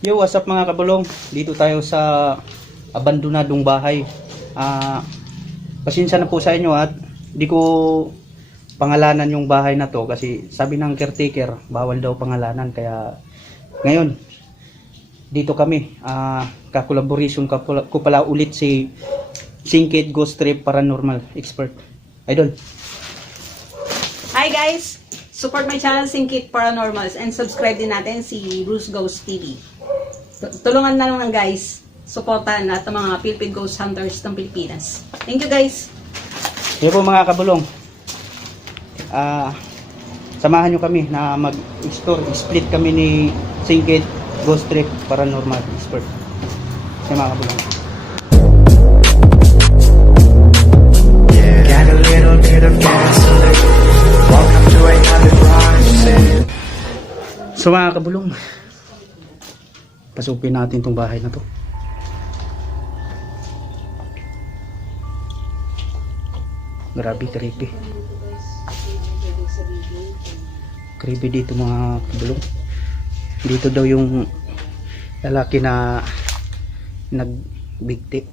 Yo, what's up mga kabulong? Dito tayo sa abandonadong bahay. Pasensya na po sa inyo at di ko pangalanan yung bahay na to kasi sabi ng caretaker bawal daw pangalanan, kaya ngayon dito kami. Ka-collaboration ko pala ulit si Singkit Ghost Trip Paranormal Expert. Idol. Hi guys! Support my channel Singkit Paranormals and subscribe din natin si Bruce Ghost TV. Tulungan na lang guys. Supportan lahat ng mga Philippine Ghost Hunters ng Pilipinas. Thank you guys! Yan po mga kabulong. Samahan nyo kami na mag-explore. Split kami ni Singkit Ghost Trip Paranormal Expert. Yan mga kabulong. Got a little bit of gasoline. Welcome to another drive. So mga kabulong, pasukin natin tong bahay na to. Grabe, creepy. Creepy dito mga kabulong. Dito daw yung lalaki na nagbigti.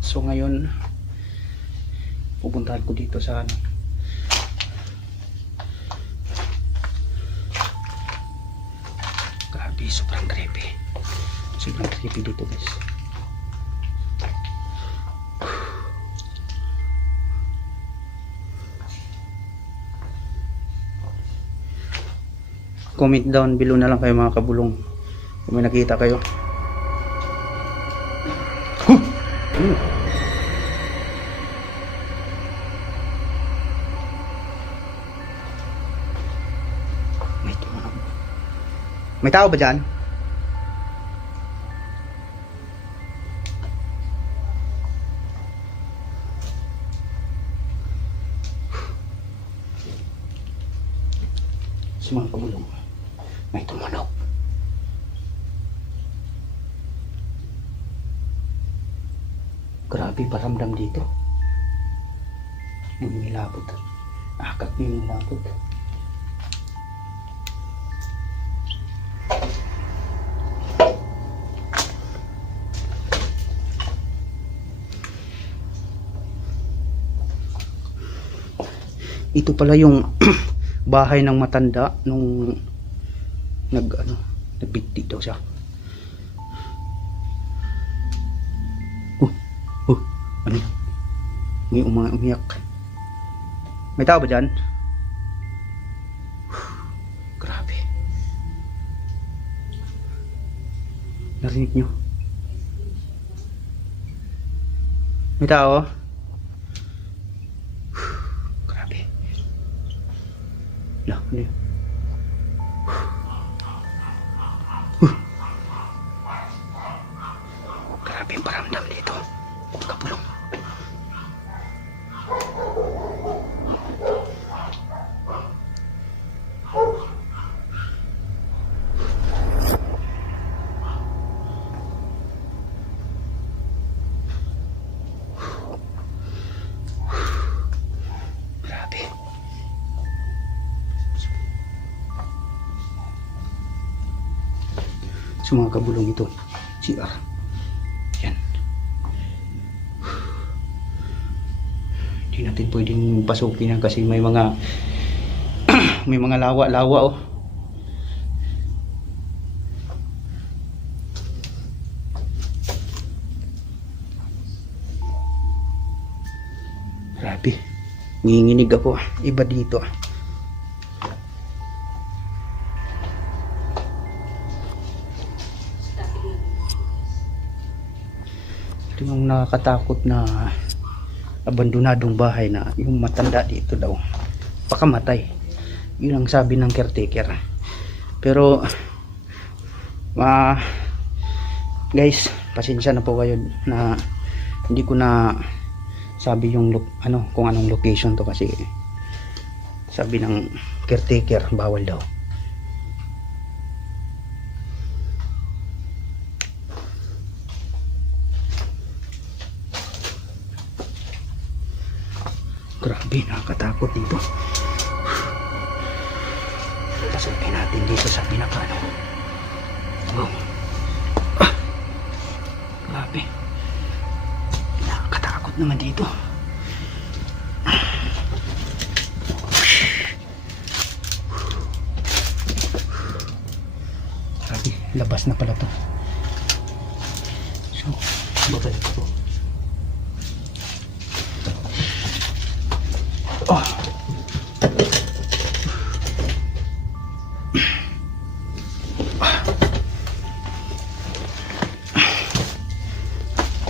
So ngayon pupuntahan ko dito sa ano. Grabe, sobrang creepy. Sobrang creepy dito guys. Comment down below na lang kayo mga kabulong kung may nakita kayo. May tumanog. May tao ba dyan? Sa mga kabulong, may tumanog. Grabe paramdam dito. May nilabot. Akak may nilabot. Ito pala yung bahay ng matanda nung nagbigti daw siya. Ano? May umiyak. May tao ba dyan? Grabe. Narinig nyo? May tao? Grabe. Lah, ano yun? Grabe yung paramdam dito. Kapulong. Grabe. So mga kabulong, ito CR. Yan. Hindi natin pwedeng pasukin yan kasi may mga may mga lawa-lawa oh. Grabe. Nginginig ako. Iba dito. Ito yung nakakatakot na abandonadong bahay na yung matanda dito daw pakamatay. Yun ang sabi ng caretaker. Pero guys, pasensya na po kayo na hindi ko na sabi yung kung anong location to kasi sabi ng caretaker bawal daw. Grabe, nakakatakot dito. Pasukin natin dito sa pinaka naman dito. Grabe, labas na pala to. So, babalik ko. Oh.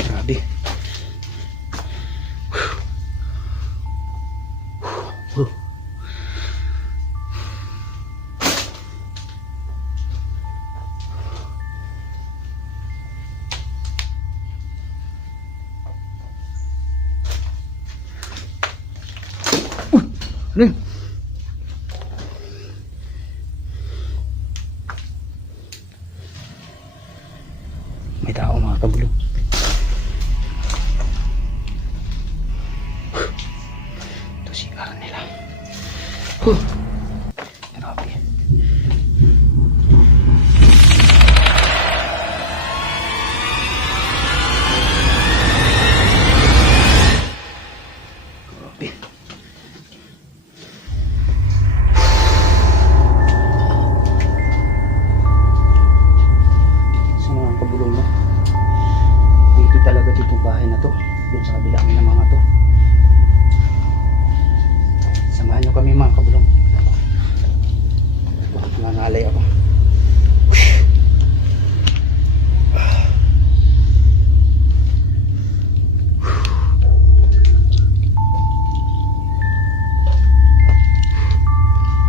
Grabe. Ano yun? May tao mga kabulong. Ito CR nila. Grabe. Grabe. Sa mga kabulong mo, dito talaga ditong bahay na to, doon sa kabila ng mga to. Samahan nyo kami mga kabulong. Nangalay ako.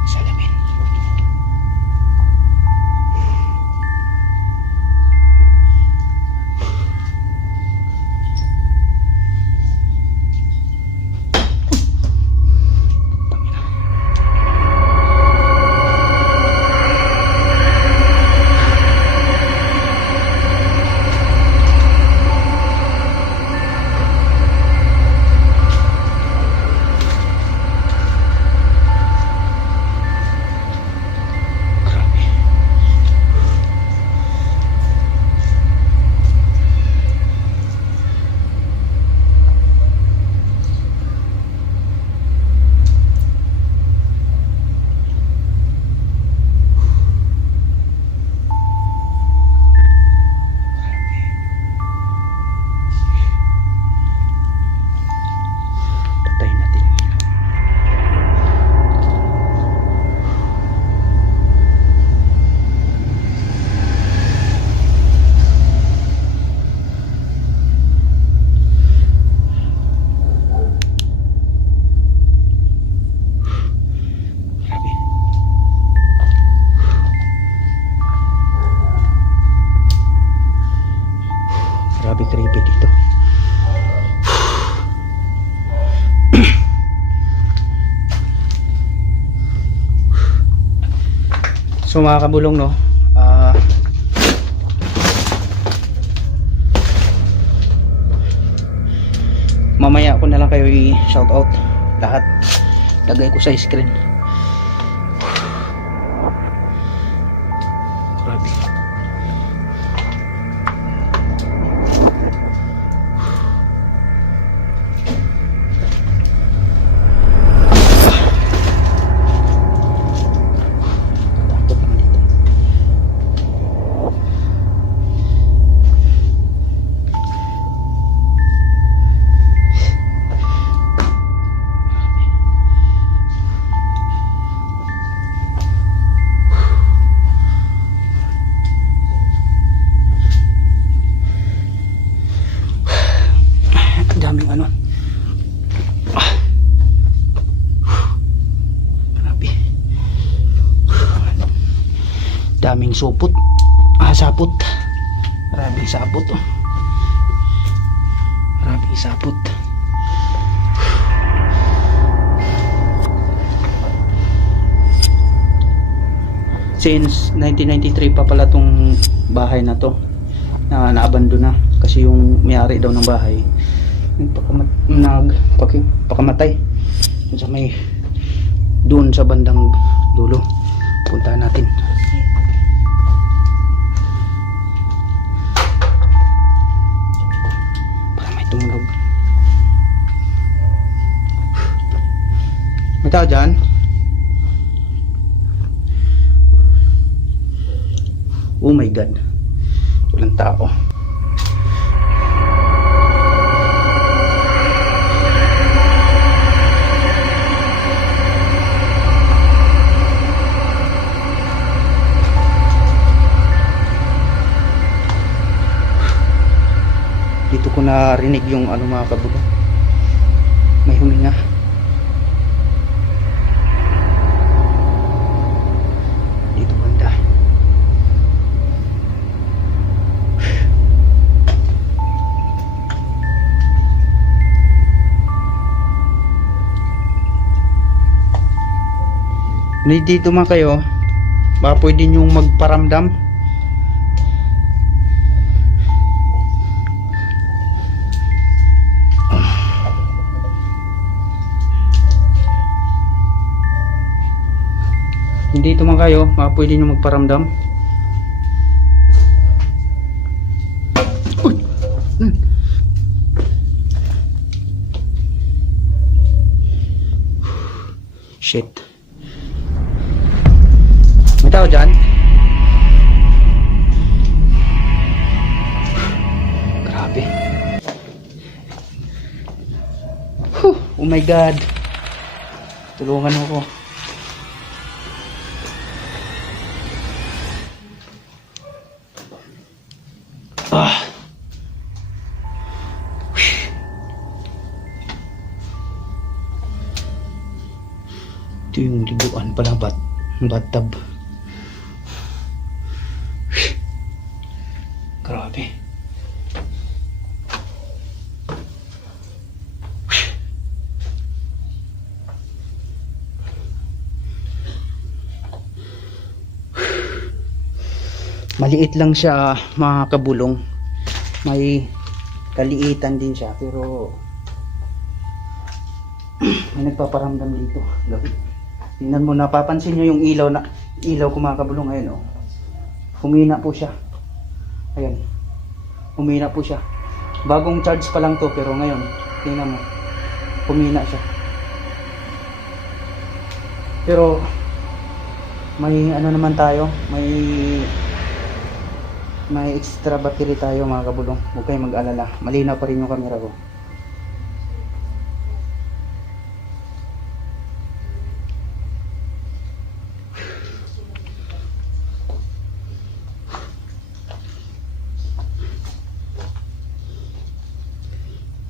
Salamin. Grabe. Patayin natin yung ilaw. Grabe. Grabe creepy dito. So mga kabulong, no, mamaya ko na lang kayo i-shout out lahat, lagay ko sa screen. Grabe. Takot naman dito. Daming ano. Grabe. Daming supot. Sapot. Maraming sapot. Oh. Maraming sapot. Since 1993 pa pala tong bahay na to na naabandon na kasi yung may-ari daw ng bahay nagpakamatay sa may doon sa bandang dulo. Puntahan natin. Para may tumunog. May tao dyan? Oh my God. Walang tao. Dito ko narinig yung ano mga kabulong. May huminga. Dito banda. Dito man kayo, baka pwede nyong magparamdam. Hindi ito man kayo, baka pwede nyo magparamdam. Uy! Shit. May tao dyan? Grabe. Oh my God. Tulungan ako. Ito yung libuan pala, bathtub. Grabe. Maliit lang siya mga kabulong. May kaliitan din siya pero may nagpaparamdam dito. Gabi. Tingnan mo, napapansin nyo yung ilaw ko mga kabulong ngayon, oh. Humina po siya. Ayan. Humina po siya. Bagong charge pa lang to pero ngayon, tingnan mo. Humina siya. Pero may ano naman tayo, may extra battery tayo mga kabulong. Huwag kayong mag-alala. Malinaw pa rin yung camera ko.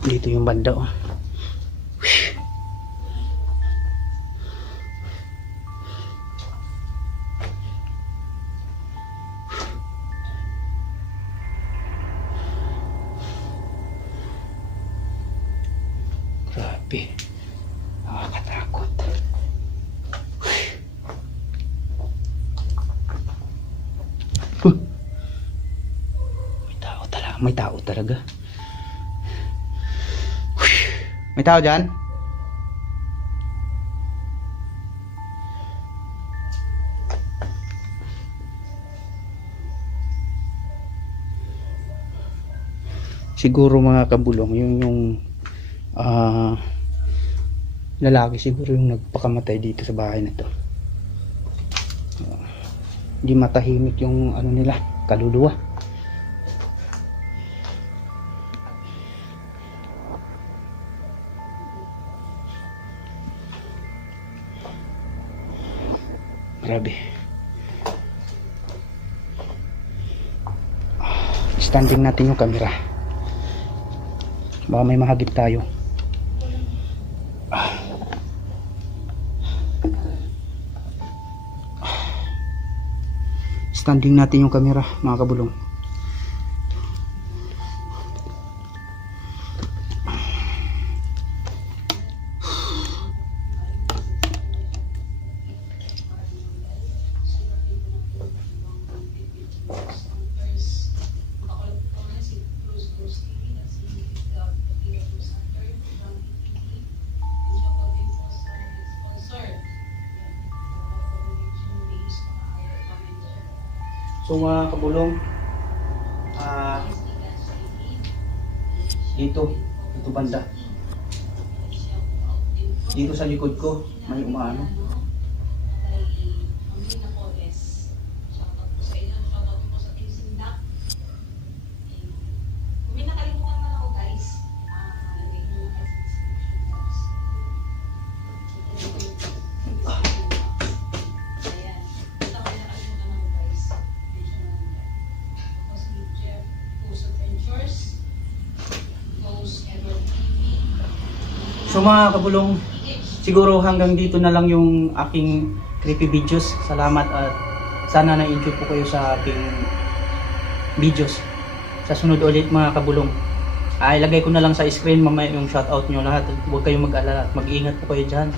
Dito yung banda, oh. Grabe. Nakakatakot. May tao talaga. May tao dyan? Siguro mga kabulong, yung lalaki siguro yung nagpakamatay dito sa bahay na to. Hindi matahimik yung ano nila, kaluluwa. Grabe. Standing natin yung camera. Baka may mahagip tayo. Standing natin yung camera mga kabulong. So mga kabulong, dito banda. Dito sa likod ko, may umaano. So mga kabulong, siguro hanggang dito na lang yung aking creepy videos. Salamat at sana na-enjoy po kayo sa aking videos. Sa sunod ulit mga kabulong, ay ilagay ko na lang sa screen mamaya yung shoutout nyo lahat. Huwag kayong mag-alala at mag-ingat po kayo dyan.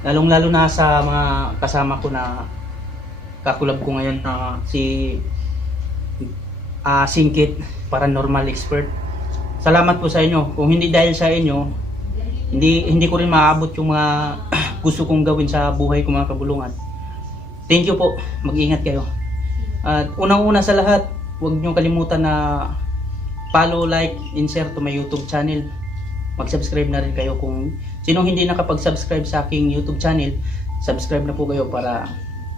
Lalong lalo na sa mga kasama ko na kakulab ko ngayon na si Singkit, paranormal expert. Salamat po sa inyo. Kung hindi dahil sa inyo, hindi ko rin maaabot yung mga gusto kong gawin sa buhay ko mga kabulungan. Thank you po. Mag-ingat kayo. At unang-una sa lahat, huwag niyo kalimutan na follow, like, and share to my YouTube channel. Mag-subscribe na rin kayo. Kung sinong hindi nakapag-subscribe sa aking YouTube channel, subscribe na po kayo para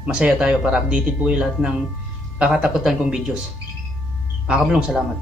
masaya tayo, para updated po yung lahat ng kakatakutan kong videos. Mga kabulong, salamat.